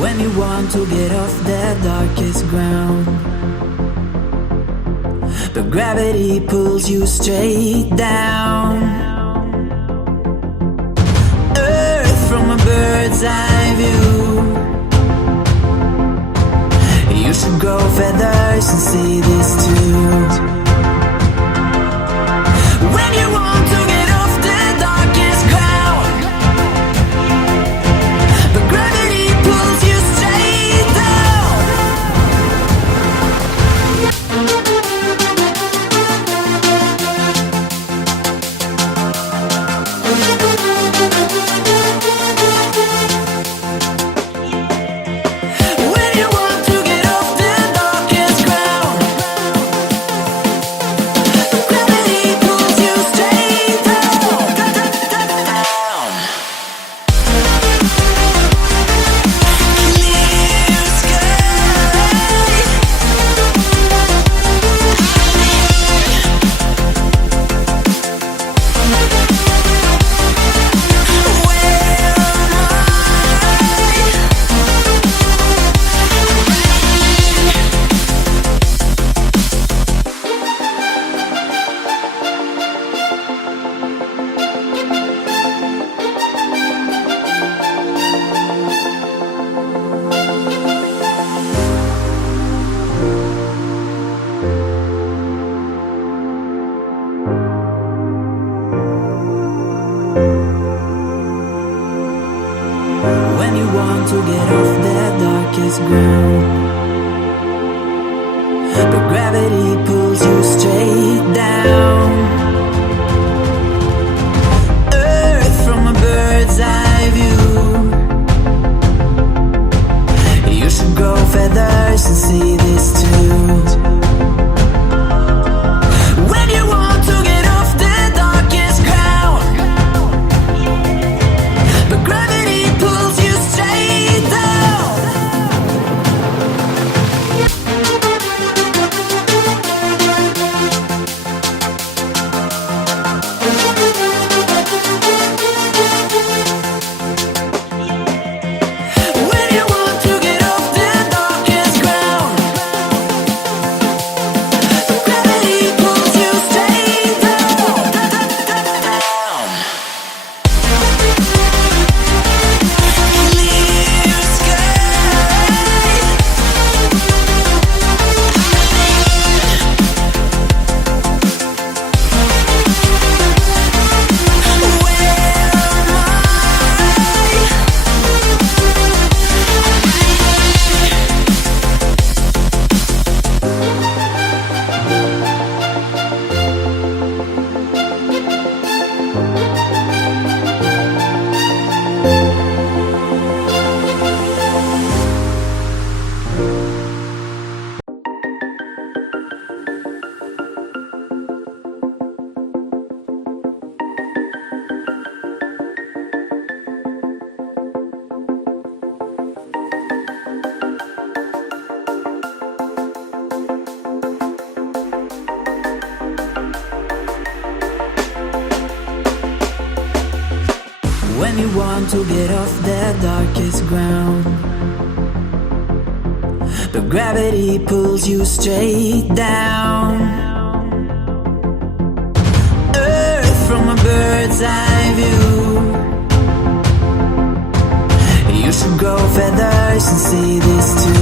When you want to get off the darkest ground, but gravity pulls you straight down. Earth from a bird's eye view. You should grow feathers and see this too. When you want to get off the darkest ground, but gravity pulls you straight down. When you want to get off the darkest ground, but gravity pulls you straight down. Clear sky. When you want to get off the darkest ground, but gravity pulls you straight down. Earth from a bird's eye view. You should grow feathers and see this too. When you want to get off the darkest ground, but gravity pulls you straight down. When you want to get off the darkest ground, but gravity pulls you straight down. Clear sky. When you want to get off the darkest ground, but gravity pulls you straight down. Earth from a bird's eye view. You should grow feathers and see this too.